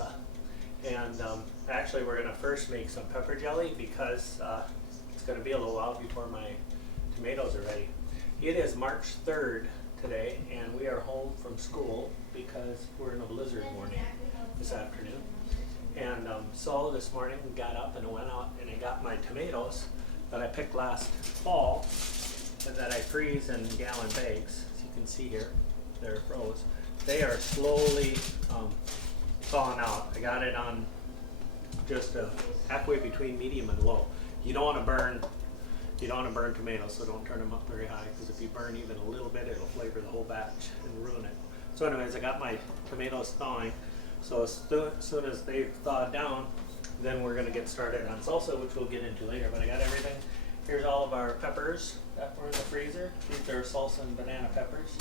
salsa. And actually we're gonna first make some pepper jelly because it's gonna be a little while before my tomatoes are ready. It is March 3rd today, and we are home from school because we're in a blizzard warning this afternoon. And so this morning we got up and went out and I got my tomatoes that I picked last fall and that I freeze in gallon bags. As you can see here, they're froze. They are slowly thawing out. I got it on just halfway between medium and low. You don't want to burn tomatoes, so don't turn them up very high, because if you burn even a little bit, it'll flavor the whole batch and ruin it. So anyways, I got my tomatoes thawing. So as soon as they've thawed down, then we're gonna get started on salsa, which we'll get into later. But I got everything. Here's all of our peppers that were in the freezer. These are salsa and banana peppers.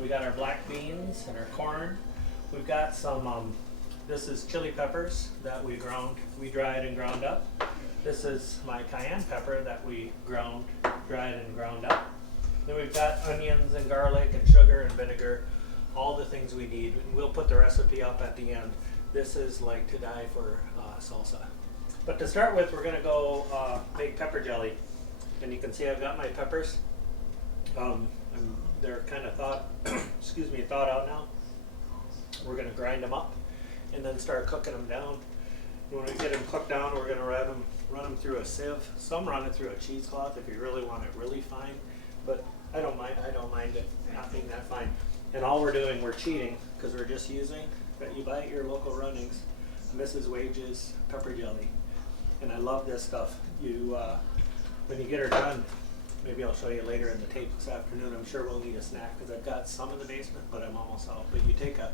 We got our black beans and our corn. We've got some, this is chili peppers that we dried and ground up. This is my cayenne pepper that we dried and ground up. Then we've got onions and garlic and sugar and vinegar, all the things we need. We'll put the recipe up at the end. This is like to die for salsa. But to start with, we're gonna go make pepper jelly. And you can see I've got my peppers. They're kind of thawed out now. We're gonna grind them up and then start cooking them down. When we get them cooked down, we're gonna run them through a sieve. Some run it through a cheesecloth if you really want it really fine, but I don't mind it not being that fine. And all we're cheating, because we're just using, but you buy at your local Runnings, Mrs. Wage's pepper jelly. And I love this stuff. When you get her done, maybe I'll show you later in the tape this afternoon. I'm sure we'll need a snack because I've got some in the basement, but I'm almost out. But you take a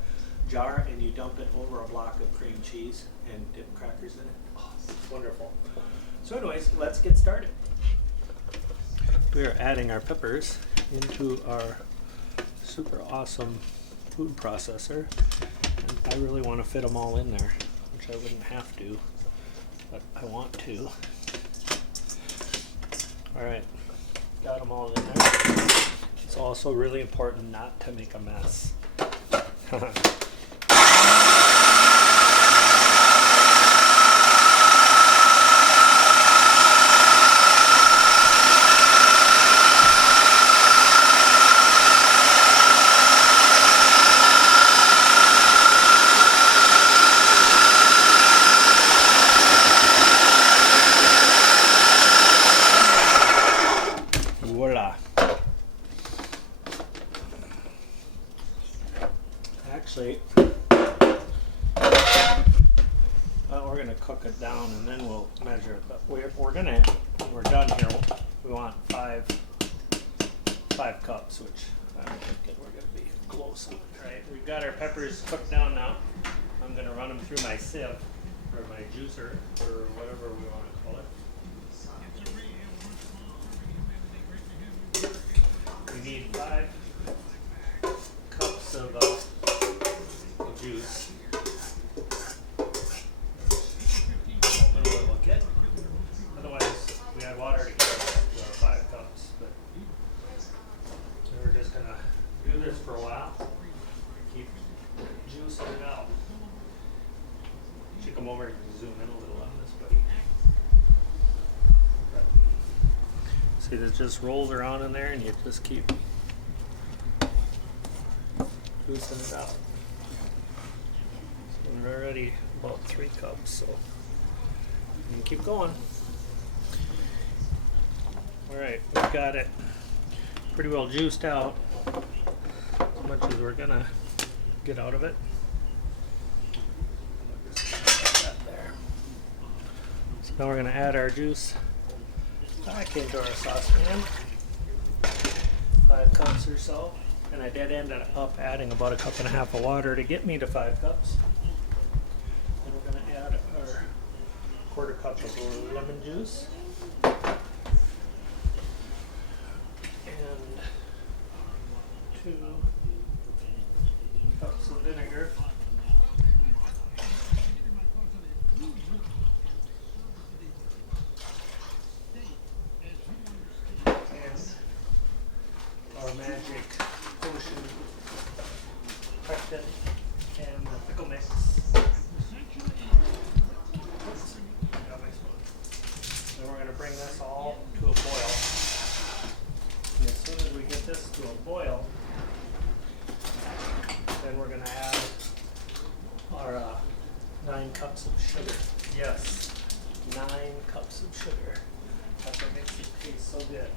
jar and you dump it over a block of cream cheese and dip crackers in it. Oh, it's wonderful. So anyways, let's get started. We are adding our peppers into our super awesome food processor. And I really want to fit them all in there, which I wouldn't have to, but I want to. All right, got them all in there. It's also really important not to make a mess. Voila. Actually, we're going to cook it down and then we'll measure it. But we're gonna, when we're done here, we want five cups, which I don't think we're going to be close on. Right, we've got our peppers cooked down now. I'm going to run them through my sieve or my juicer or whatever we want to call it. We need 5 cups of juice. Hoping we'll get. Otherwise, we add water to get to 5 cups. But we're just gonna do this for a while. Keep juicing it out. Should come over and zoom in a little on this, buddy. See, this just rolls around in there and you just keep juicing it out. So we're already about 3 cups, so we can keep going. Alright, we've got it pretty well juiced out, as much as we're gonna get out of it. Just that there. So now we're gonna add our juice back into our saucepan, 5 cups or so, and I did end up adding about 1.5 cups of water to get me to 5 cups. And we're going to add our 1/4 cup of lemon juice and 2 cups of vinegar. Our magic potion, pectin, and the pickle mix. going to bring this all to a boil. And as soon as we get this to a boil, then we're going to add our 9 cups of sugar. Yes, 9 cups of sugar. That's what makes it taste so good.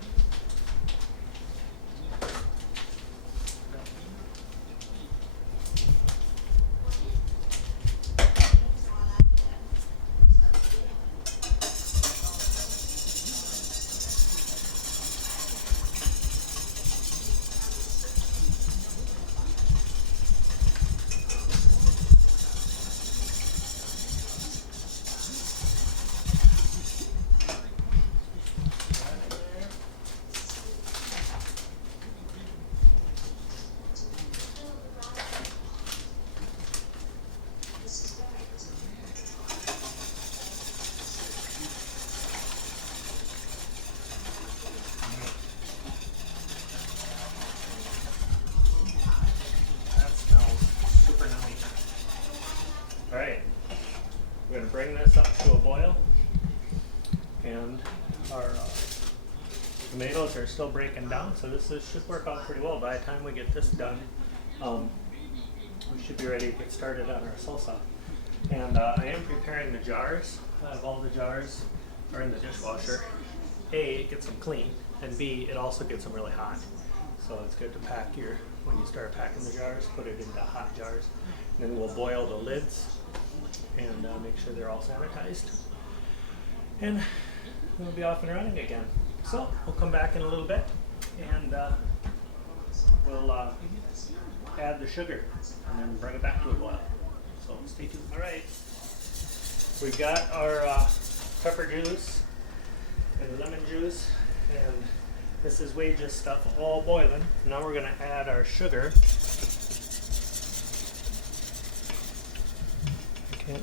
Alright, we're going to bring this up to a boil, and our tomatoes are still breaking down, so this should work out pretty well. By the time we get this done, we should be ready to get started on our salsa. And I am preparing the jars. All the jars are in the dishwasher. A, it gets them clean, and B, it also gets them really hot. So it's good to pack when you start packing the jars, put it into hot jars. And then we'll boil the lids and make sure they're all sanitized. And we'll be off and running again. So we'll come back in a little bit and we'll add the sugar and then bring it back to a boil. So stay tuned. All right, we've got our pepper juice and lemon juice, and this is Wage's stuff all boiling. Now we're going to add our sugar. Okay.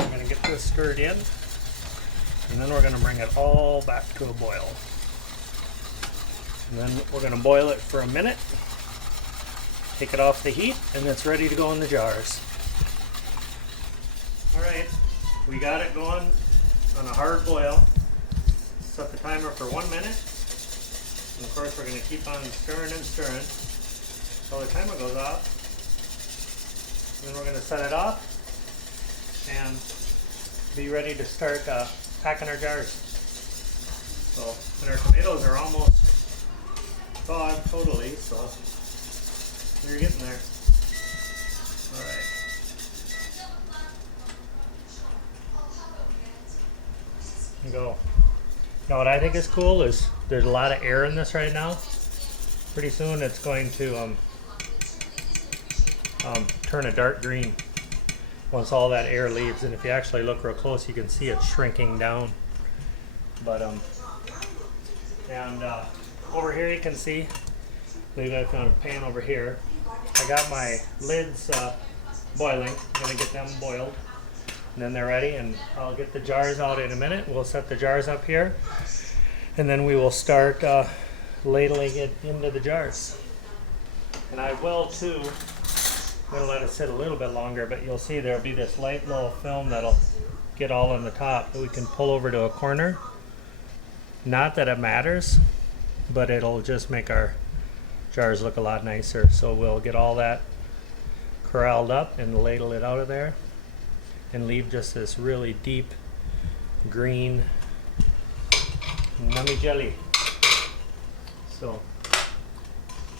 We're going to get this stirred in, and then we're going to bring it all back to a boil. And then we're going to boil it for a minute, take it off the heat, and it's ready to go in the jars. Alright, we got it going on a hard boil. Set the timer for 1 minute. And of course we're going to keep on stirring and stirring until the timer goes off. And then we're going to set it off and be ready to start packing our jars. So, and our tomatoes are almost thawed totally, so you're getting there. Alright. Go. Now what I think is cool is there's a lot of air in this right now. Pretty soon it's going to turn a dark green once all that air leaves, and if you actually look real close you can see it shrinking down. But over here you can see, we've got a pan over here. I got my lids boiling. I'm gonna get them boiled. And then they're ready, and I'll get the jars out in a minute. We'll set the jars up here, and then we will start ladling it into the jars. And I will too, I'm going to let it sit a little bit longer, but you'll see there'll be this light little film that'll get all on the top that we can pull over to a corner. Not that it matters, but it'll just make our jars look a lot nicer. So we'll get all that corralled up and ladle it out of there, and leave just this really deep green nummy jelly. So,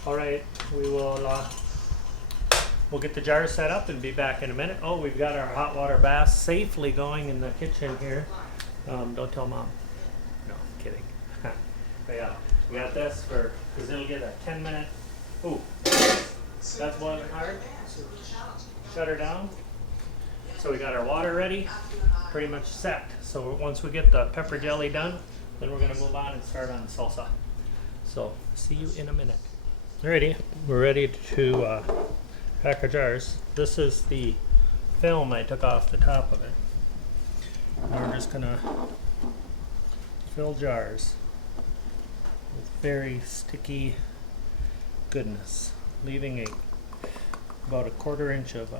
all right, we'll get the jars set up and be back in a minute. Oh, we've got our hot water bath safely going in the kitchen here. Don't tell Mom. No, I'm kidding. But yeah, we got this because it'll get a 10-minute. Ooh, that's boiling hard. So shut her down. So we got our water ready, pretty much set. So once we get the pepper jelly done, then we're going to move on and start on the salsa. So see you in a minute. Alrighty, we're ready to pack our jars. This is the film I took off the top of it. And we're just going to fill jars with very sticky goodness, leaving about a 1/4 inch of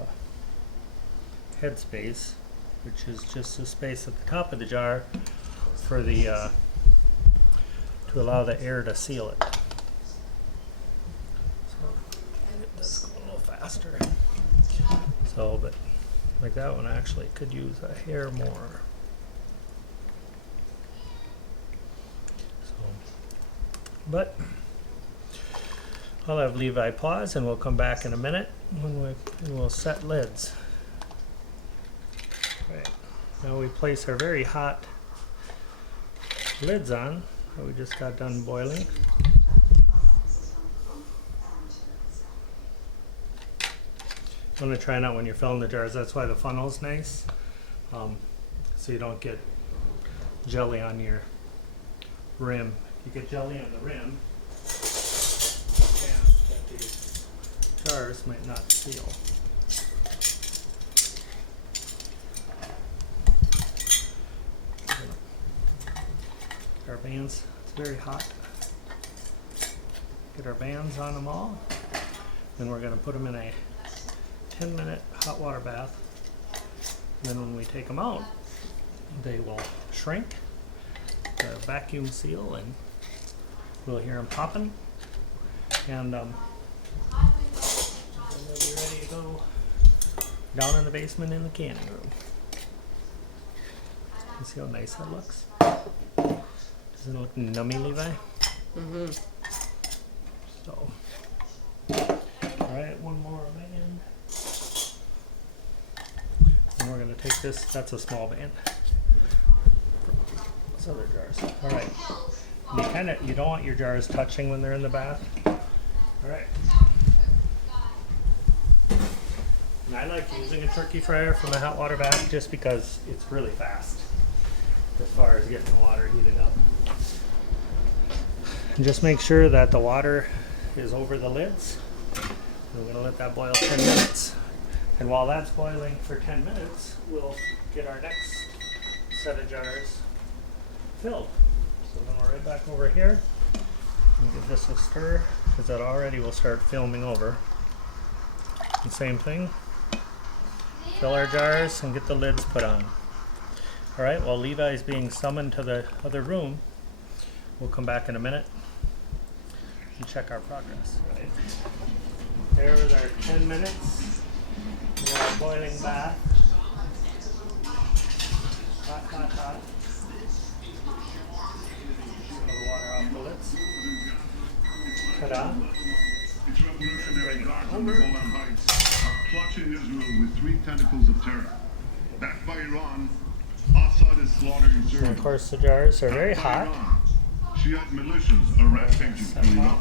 headspace, which is just a space at the top of the jar for the to allow the air to seal it. So get this going a little faster. So, but like that one actually could use a hair more. So, but I'll have Levi pause and we'll come back in a minute when we'll set lids. Right. Now we place our very hot lids on that we just got done boiling. You want to try not when you're filling the jars. That's why the funnel's nice, so you don't get jelly on your rim. If you get jelly on the rim, chance that the jars might not seal. Get our bands. It's very hot. Get our bands on them all. Then we're going to put them in a 10-minute hot water bath. And then when we take them out, they will shrink, vacuum seal, and we'll hear them popping. And then we'll be ready to go down in the basement in the canning room. You see how nice that looks? Doesn't it look nummy, Levi? Mm-hmm. So, alright, one more band. And we're going to take this, that's a small band. Those other jars. Alright. You don't want your jars touching when they're in the bath. Alright. And I like using a turkey fryer for my hot water bath just because it's really fast as far as getting the water heated up. And just make sure that the water is over the lids. We're going to let that boil 10 minutes. And while that's boiling for 10 minutes, we'll get our next set of jars filled. So then we're right back over here and give this a stir, because that already will start filming over. And same thing, fill our jars and get the lids put on. Alright, while Levi's being summoned to the other room, we'll come back in a minute and check our progress. Right. There's our 10 minutes in our boiling bath. Hot, hot, hot. Some of the water off the lids. Ta-da. Clutching Israel with 3 tentacles of terror. Backed by Iran, Assad is slaughtering And Syria. of course the jars are very hot. Shiite militias are rampaging through Iraq.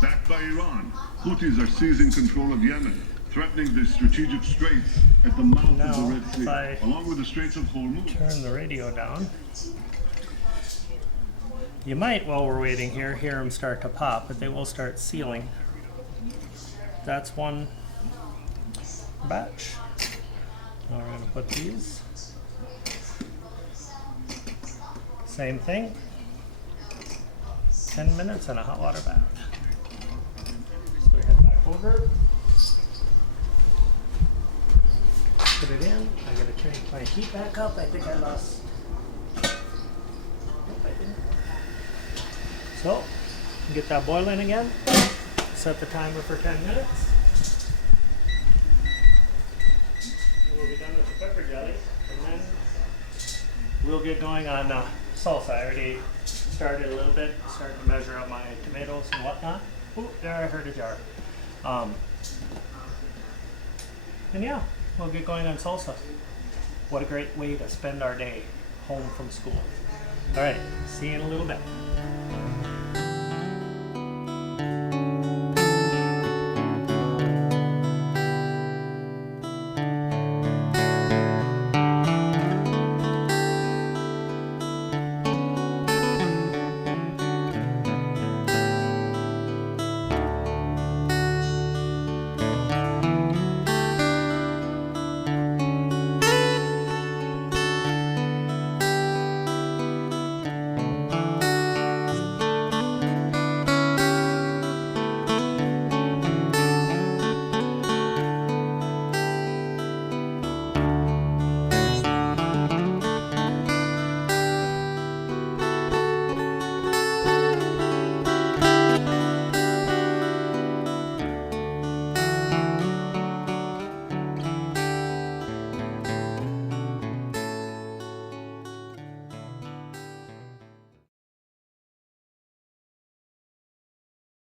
Backed by Iran, Houthis are seizing control of Yemen, threatening the strategic straits at the mouth Now, of the Red if I Sea, along with the Straits of Hormuz. turn the radio down. You might, while we're waiting here, hear them start to pop, but they will start sealing. That's one batch. Now we're going to put these. Same thing. 10 minutes in a hot water bath. So we head back over. Put it in. I gotta turn my heat back up. I think I lost. Nope, I didn't. So, get that boiling again. Set the timer for 10 minutes. And we'll be done with the pepper jelly. And then we'll get going on salsa. I already started a little bit, starting to measure out my tomatoes and whatnot. Ooh, there I heard a jar. And yeah, we'll get going on salsa. What a great way to spend our day home from school. All right, see you in a little bit.